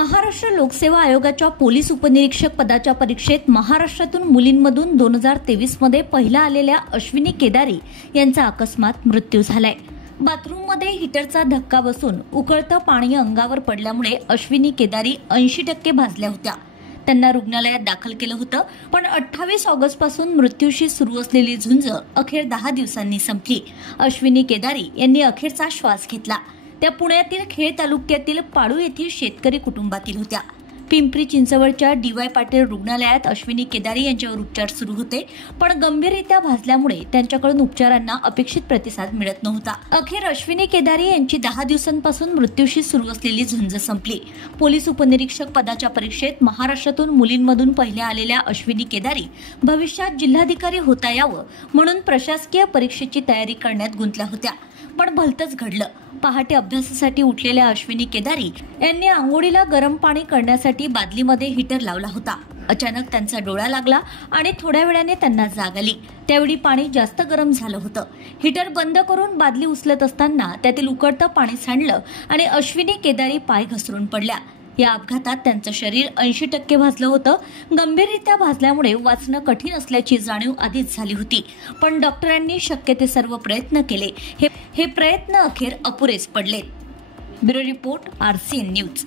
महाराष्ट्र लोकसेवा आयोगाच्या पोलीस उपनिरीक्षक पदाच्या परीक्षेत महाराष्ट्रातून मुलींमधून 2023 मध्ये पहिला आलेल्या अश्विनी केदारी यांचा अकस्मात मृत्यू झालाय। बाथरूममध्ये हीटरचा धक्का बसून उकळतं पाणी अंगावर पडल्यामुळे अश्विनी केदारी 80% भाजल्या होत्या। त्यांना रुग्णालयात दाखल केलं होतं, पण 28 ऑगस्टपासून मृत्यूशी सुरू असलेली झुंज अखेर 10 दिवसांनी संपली। अश्विनी केदारी यांनी अखेरचा श्वास घेतला। त्या पुण्यातील खेड तालुक्यातील पाडू येथील शेतकरी कुटुंबातील होत्या। पिंपरी चिंचवडच्या डी.वाय. पाटील रुग्णालयात अश्विनी केदारी यांच्यावर उपचार सुरू होते, पण गंभीररित्या भाजल्यामुळे त्यांच्याकडून उपचारांना अपेक्षित प्रतिसाद मिळत नव्हता। अखेर अश्विनी केदारी यांची 10 दिवसांपासून मृत्यूशी सुरू असलेली झुंज संपली। पोलीस उपनिरीक्षक पदाच्या परीक्षेत महाराष्ट्रातून मुलींमधून पहिल्या आलेल्या अश्विनी केदारी भविष्यात जिल्हाधिकारी होता यावं म्हणून प्रशासकीय परीक्षेची तयारी करण्यात गुंतल्या होत्या, पण भलतंच घडलं। पहाटे अभ्यासासाठी उठलेल्या अश्विनी केदारी यांनी आंघोळीला गरम पाणी करण्यासाठी बादलीमध्ये हीटर लावला होता। अचानक त्यांचा डोळा लागला आणि थोड्या वेळाने त्यांना जाग आली। त्यावेळी पाणी जास्त गरम झालं होतं। हीटर बंद करून बादली उचलत असताना त्यातील उकळतं पाणी सांडलं आणि अश्विनी केदारी पाय घसरून पडल्या। या अपघातात त्यांचं शरीर 80% भाजलं होतं। गंभीररित्या भाजल्यामुळे वाचणं कठीण असल्याची जाणीव आधीच झाली होती, पण डॉक्टरांनी शक्य ते सर्व प्रयत्न केले। हे प्रयत्न अखेर अपुरेच पडले। Bureau report, RCN news.